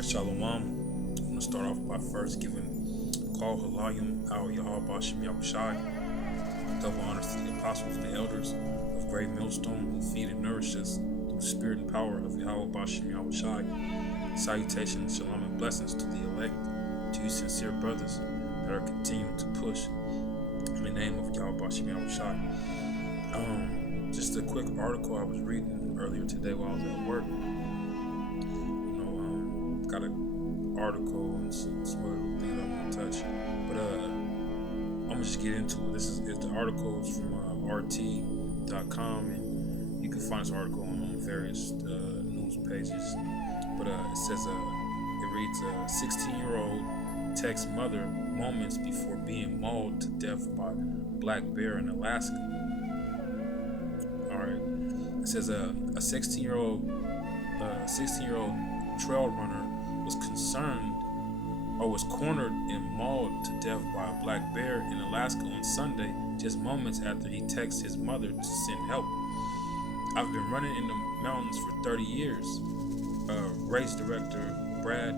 Alright, Shalom. I'm going to start off by first giving Call Halayim Al Yahweh Bashem Yahushai. Double honors to the apostles and the elders of Great Millstone who feed and nourish us through the spirit and power of Yahweh Bashem Yahushai. Salutations, shalom, and blessings to the elect, to you sincere brothers that are continuing to push in the name of Yahweh Bashem Yahushai. Just a quick article I was reading earlier today while I was at work. Got an article and some other things I want to touch, but I'm gonna just get into it. The article is from RT.com, and you can find this article on various news pages. But it says it reads: 16-year-old texts mother moments before being mauled to death by black bear in Alaska. All right, it says a 16-year-old trail runner was cornered and mauled to death by a black bear in Alaska on Sunday, just moments after he texted his mother to send help. I've been running in the mountains for 30 years. Race director Brad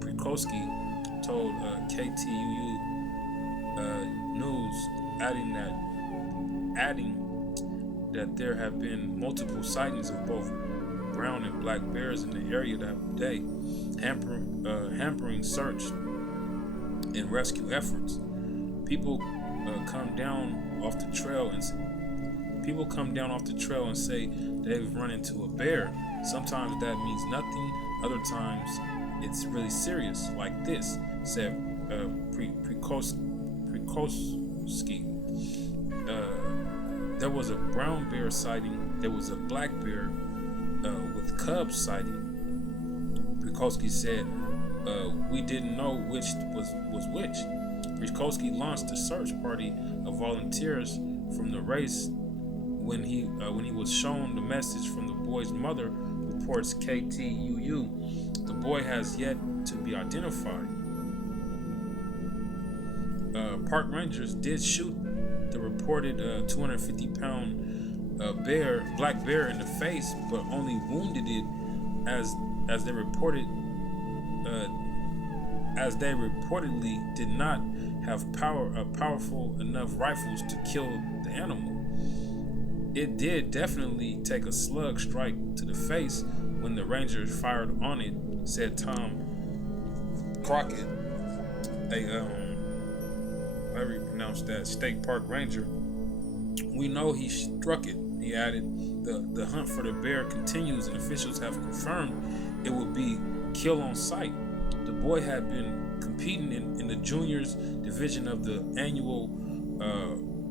Prikowski told KTUU News, adding that there have been multiple sightings of both brown and black bears in the area that day, hampering search and rescue efforts. People come down off the trail and say they've run into a bear. Sometimes that means nothing. Other times it's really serious, like this, said Prikowski. There was a brown bear sighting. There was a black bear with cubs sighting. Prikowski said, we didn't know which was which. Prikowski launched a search party of volunteers from the race when he was shown the message from the boy's mother, reports KTUU. The boy has yet to be identified. Park rangers did shoot the reported 250-pound black bear in the face, but only wounded it as they reportedly did not have powerful enough rifles to kill the animal. It did definitely take a slug strike to the face when the rangers fired on it, said Tom Crockett, however you pronounce that, state park ranger. We know he struck it, he added. The hunt for the bear continues, and officials have confirmed it will be kill on sight. The boy had been competing in the juniors division of the annual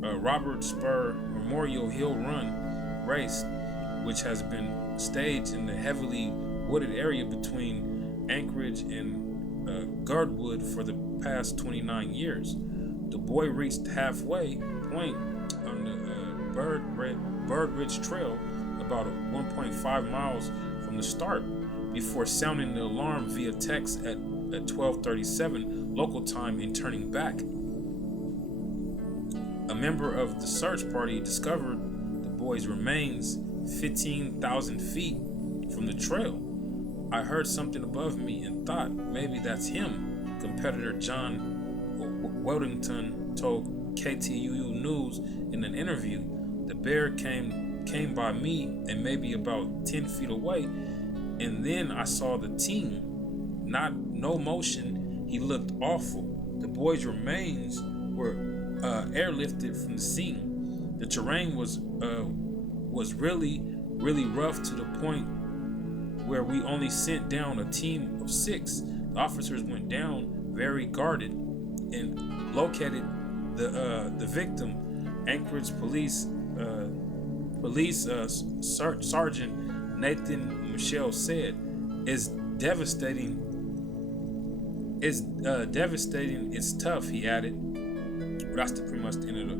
Robert Spur Memorial Hill Run race, which has been staged in the heavily wooded area between Anchorage and Girdwood for the past 29 years. The boy reached halfway point on the Bird Ridge Trail, about 1.5 miles from the start, before sounding the alarm via text at 12:37 local time and turning back. A member of the search party discovered the boy's remains 15,000 feet from the trail. I heard something above me and thought maybe that's him, competitor John Weldington told KTUU News in an interview. The bear came by me and maybe about 10 feet away, and then I saw the team. No motion. He looked awful. The boy's remains were airlifted from the scene. The terrain was really, really rough to the point where we only sent down a team of 6. The officers went down very guarded and located the victim. Anchorage Police Sergeant Nathan Michelle said, "It's devastating. It's devastating. It's tough," he added. But that's pretty much the end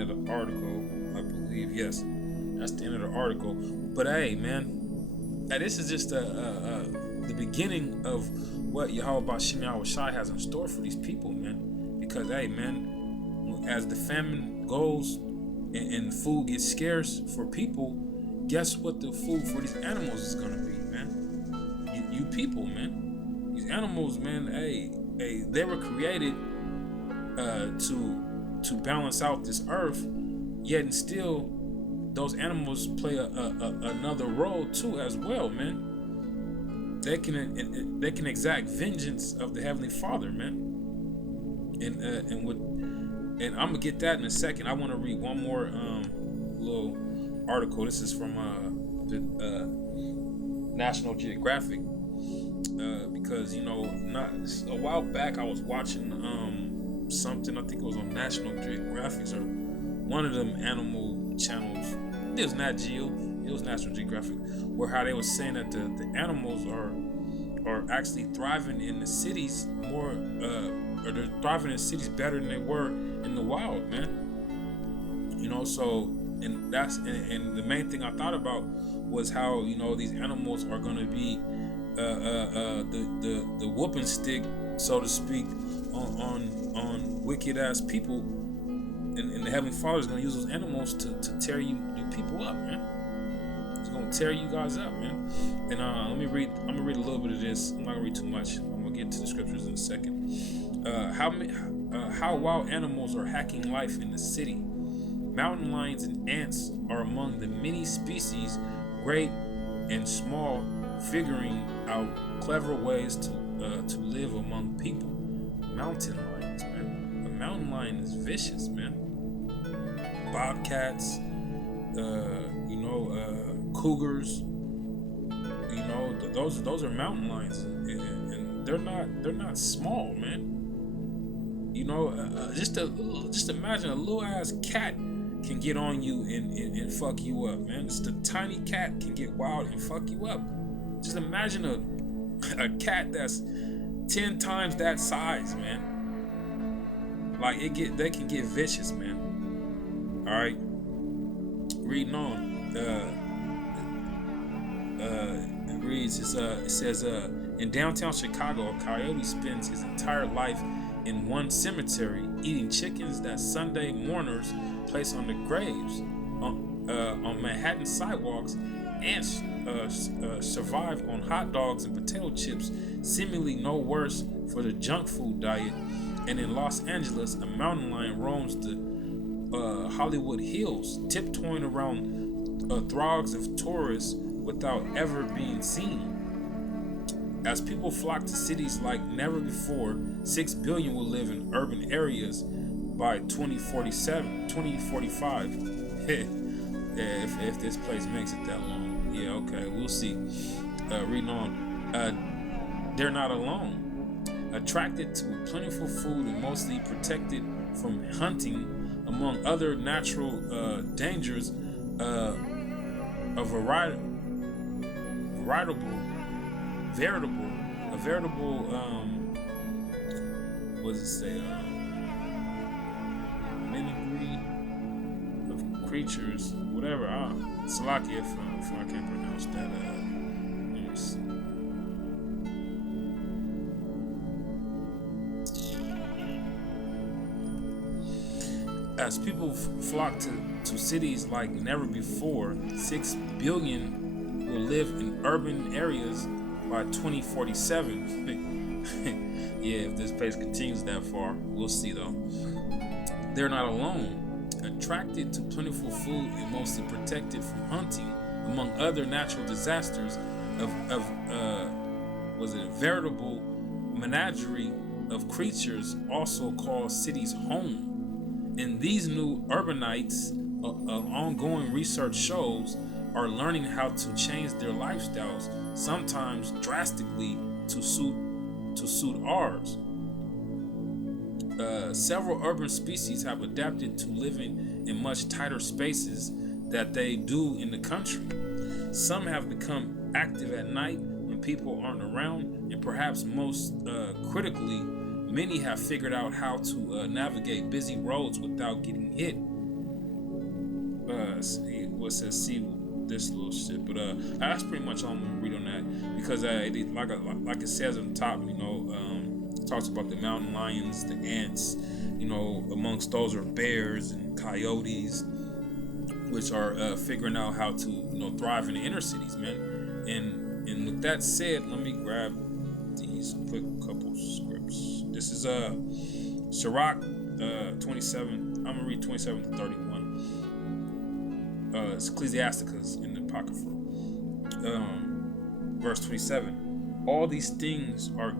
of the article, I believe. Yes, that's the end of the article. But hey, man, this is just the beginning of what Yahweh Bashem Yahushai has in store for these people, man. Because hey, man, as the famine goes and food gets scarce for people, guess what the food for these animals is gonna be, man? You people, man. These animals, man. Hey, they were created to balance out this earth, yet and still those animals play another role too as well, man. They can exact vengeance of the Heavenly Father, man. And I'm gonna get that in a second. I want to read one more little article. This is from the National Geographic, because not a while back I was watching something. I think it was on National Geographic or one of them animal channels. It was Nat Geo. It was National Geographic, where how they was saying that the animals are actually thriving in the cities more, or they're thriving in cities better than they were in the wild, man. So and the main thing I thought about was how these animals are going to be the whooping stick, so to speak, on wicked ass people, and the Heavenly Father is going to use those animals to tear you people up, man. It's going to tear you guys up, man. And I'm gonna read a little bit of this. I'm not gonna read too much. I'm gonna get to the scriptures in a second. How wild animals are hacking life in the city. Mountain lions and ants are among the many species, great and small, figuring out clever ways to live among people. Mountain lions, man. A mountain lion is vicious, man. Bobcats, cougars. Those are mountain lions, and they're not small, man. Just imagine a little ass cat can get on you and fuck you up, man. Just a tiny cat can get wild and fuck you up. Just imagine a cat that's 10 times that size, man. Like they can get vicious, man. All right, reading on. It reads. It says, in downtown Chicago, a coyote spends his entire life in one cemetery, eating chickens that Sunday mourners place on the graves. On Manhattan sidewalks, ants survive on hot dogs and potato chips, seemingly no worse for the junk food diet. And in Los Angeles, a mountain lion roams the Hollywood Hills, tiptoeing around throngs of tourists without ever being seen. As people flock to cities like never before, 6 billion will live in urban areas by 2045. if this place makes it that long. Yeah, okay, we'll see. Reading on. They're not alone. Attracted to plentiful food and mostly protected from hunting, among other natural dangers, a veritable what does it say? Menagerie of creatures, whatever. Salaki if I can't pronounce that. As people flock to cities like never before, 6 billion will live in urban areas by 2047. Yeah, if this pace continues that far, we'll see though. They're not alone. Attracted to plentiful food and mostly protected from hunting, among other natural disasters, was it a veritable menagerie of creatures, also called cities home. And these new urbanites, ongoing research shows, are learning how to change their lifestyles, sometimes drastically to suit ours. Several urban species have adapted to living in much tighter spaces than they do in the country. Some have become active at night when people aren't around, and perhaps most critically, many have figured out how to navigate busy roads without getting hit. See this little shit, but that's pretty much all I'm gonna read on that, because like it says on the top, it talks about the mountain lions, the ants, amongst those are bears and coyotes, which are figuring out how to thrive in the inner cities, man. And with that said, let me grab these quick couple scripts. This is Sirach 27. I'm gonna read 27 to 31. It's Ecclesiasticus in the Apocrypha. Verse 27. All these things are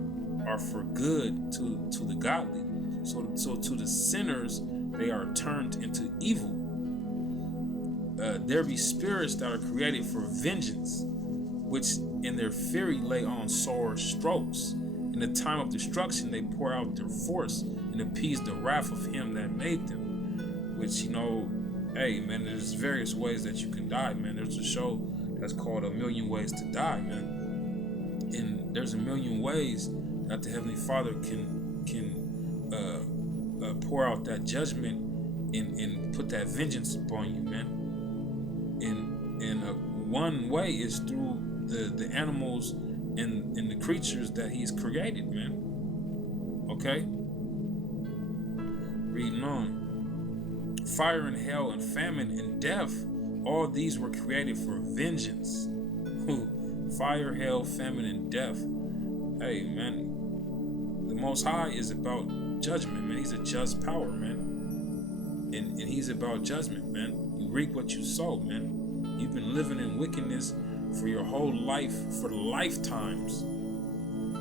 for good to the godly. So to the sinners they are turned into evil. There be spirits that are created for vengeance, which in their fury lay on sore strokes. In the time of destruction they pour out their force and appease the wrath of him that made them. Which, hey man, there's various ways that you can die, man. There's a show that's called A Million Ways to Die, man. And there's a million ways that the Heavenly Father can pour out that judgment and put that vengeance upon you, man. And one way is through the animals and the creatures that He's created, man. Okay? Reading on. Fire and hell and famine and death, all these were created for vengeance. Fire, hell, famine, and death. Hey, man, the Most High is about judgment, man. He's a just power, man. And He's about judgment, man. You reap what you sow, man. You've been living in wickedness for your whole life, for lifetimes.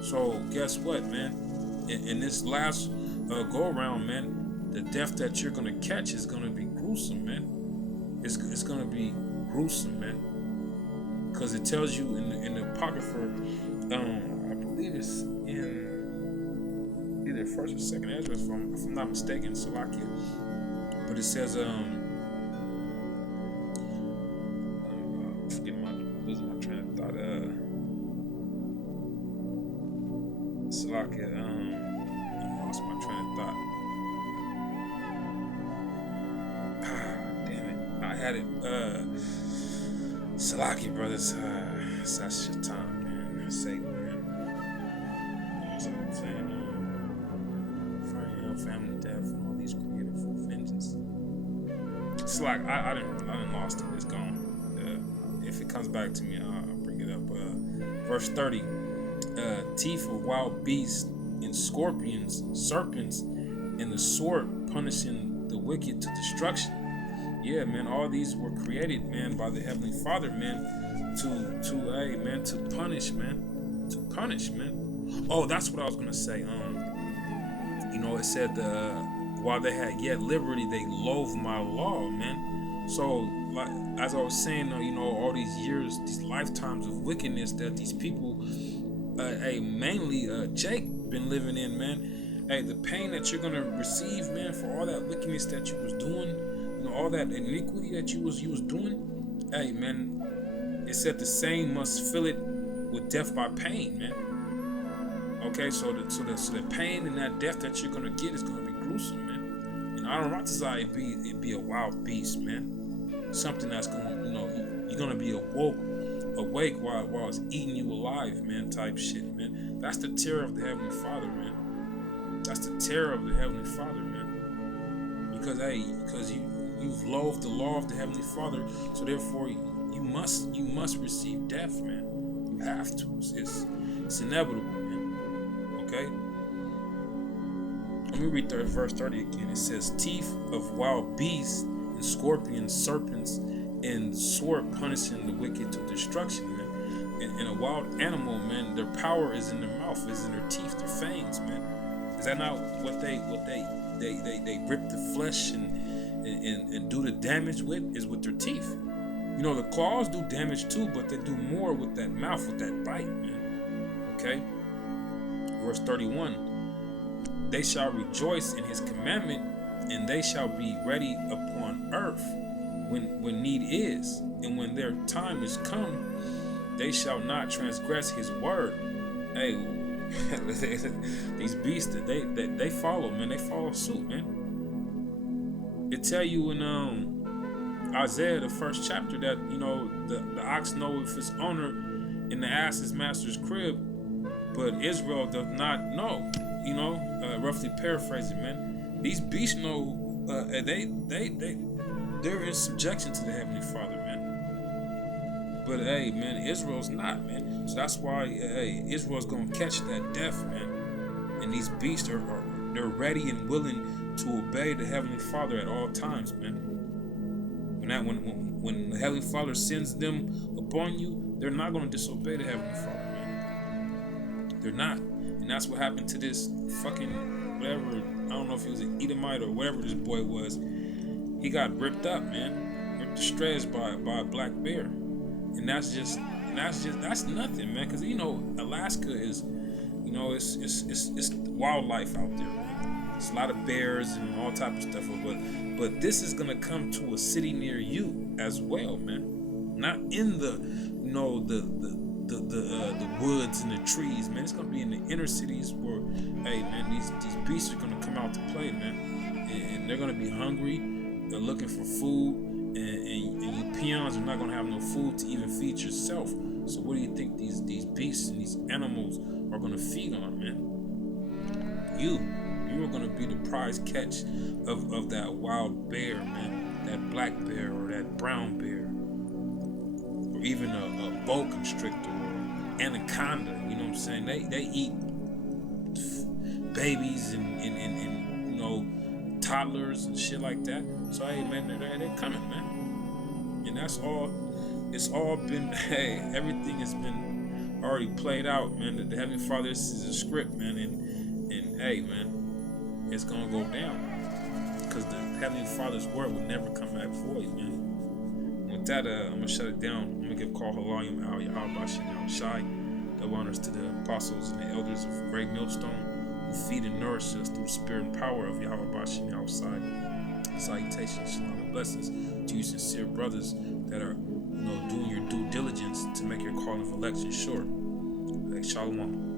So guess what, man? In this last go around, man, the death that you're gonna catch is gonna be gruesome, man. It's gonna be gruesome, man. Because it tells you in the Apocrypha, I believe it's in either first or second Ezra, if I'm not mistaken, Salakia. But it says, losing my train of thought. Salakia, I lost my train of thought. Damn it, I had it. Salakia, brothers. That's your time, man. Say, man. That's what I'm saying. Family, death, and all these created for vengeance. It's like I didn't lost it. It's gone. If it comes back to me, I'll bring it up. Verse 30. Teeth of wild beasts and scorpions, serpents, and the sword punishing the wicked to destruction. Yeah, man. All these were created, man, by the Heavenly Father, man, to punish, man, Oh, that's what I was gonna say. It said while they had yet liberty, they loathed my law, man. So, like as I was saying, all these years, these lifetimes of wickedness that these people, mainly Jake, been living in, man. Hey, the pain that you're gonna receive, man, for all that wickedness that you was doing, all that iniquity that you was doing. Hey, man, it said the same must fill it with death by pain, man. Okay, so the pain and that death that you're gonna get is gonna be gruesome, man. And I don't want to say it be a wild beast, man. Something that's gonna, you're gonna be awake while it's eating you alive, man. Type shit, man. That's the terror of the Heavenly Father, man. That's the terror of the Heavenly Father, man. Because you've loathed the law of the Heavenly Father, so therefore you must receive death, man. You have to. It's inevitable, man. Okay? Let me read verse 30 again. It says, teeth of wild beasts and scorpions, serpents, and sword punishing the wicked to destruction, man. And a wild animal, man, their power is in their mouth, is in their teeth, their fangs, man. Is that not what they rip the flesh and do the damage with, is with their teeth? The claws do damage too, but they do more with that mouth, with that bite, man. Okay? Verse 31. They shall rejoice in his commandment, and they shall be ready upon earth when need is, and when their time is come, they shall not transgress his word. Hey, these beasts, they follow, man. They follow suit, man. It tell you in Isaiah, the first chapter, that the ox knoweth his owner, and the ass his master's crib, but Israel does not know. Roughly paraphrasing, man. These beasts know. They they're in subjection to the Heavenly Father, man. But hey, man, Israel's not, man. So that's why, hey, Israel's gonna catch that death, man. And these beasts they're ready and willing to obey the Heavenly Father at all times, man. When the Heavenly Father sends them upon you, they're not gonna disobey the Heavenly Father, man. They're not. And that's what happened to this fucking whatever. I don't know if he was an Edomite or whatever this boy was. He got ripped up, man. Ripped to shreds by a black bear. And that's nothing, man. Because Alaska is, it's wildlife out there, man. It's a lot of bears and all type of stuff. But this is gonna come to a city near you as well, man. Not in the woods and the trees, man. It's gonna be in the inner cities where, hey, man, these beasts are gonna come out to play, man, and they're gonna be hungry. They're looking for food, and you peons are not gonna have no food to even feed yourself. So what do you think these beasts and these animals are gonna feed on, man? You are gonna be the prize catch of that wild bear, man, that black bear or that brown bear, or even a boa constrictor or anaconda. You know what I'm saying? They eat babies and toddlers and shit like that. So hey, man, they're coming, man. And that's all. It's all been, hey, everything has been already played out, man. The Heavenly Father, this is a script, man, and hey, man, it's gonna go down because the Heavenly Father's word will never come back void, man. With that, I'm gonna shut it down. I'm gonna give call Halayim Al Yahabashim Shai. Double honors to the apostles and the elders of Great Millstone who feed and nourish us through the spirit and power of Yahweh Bashim outside. Salutations, shalom, and blessings to you sincere brothers that are doing your due diligence to make your calling of election sure. Like, shalom.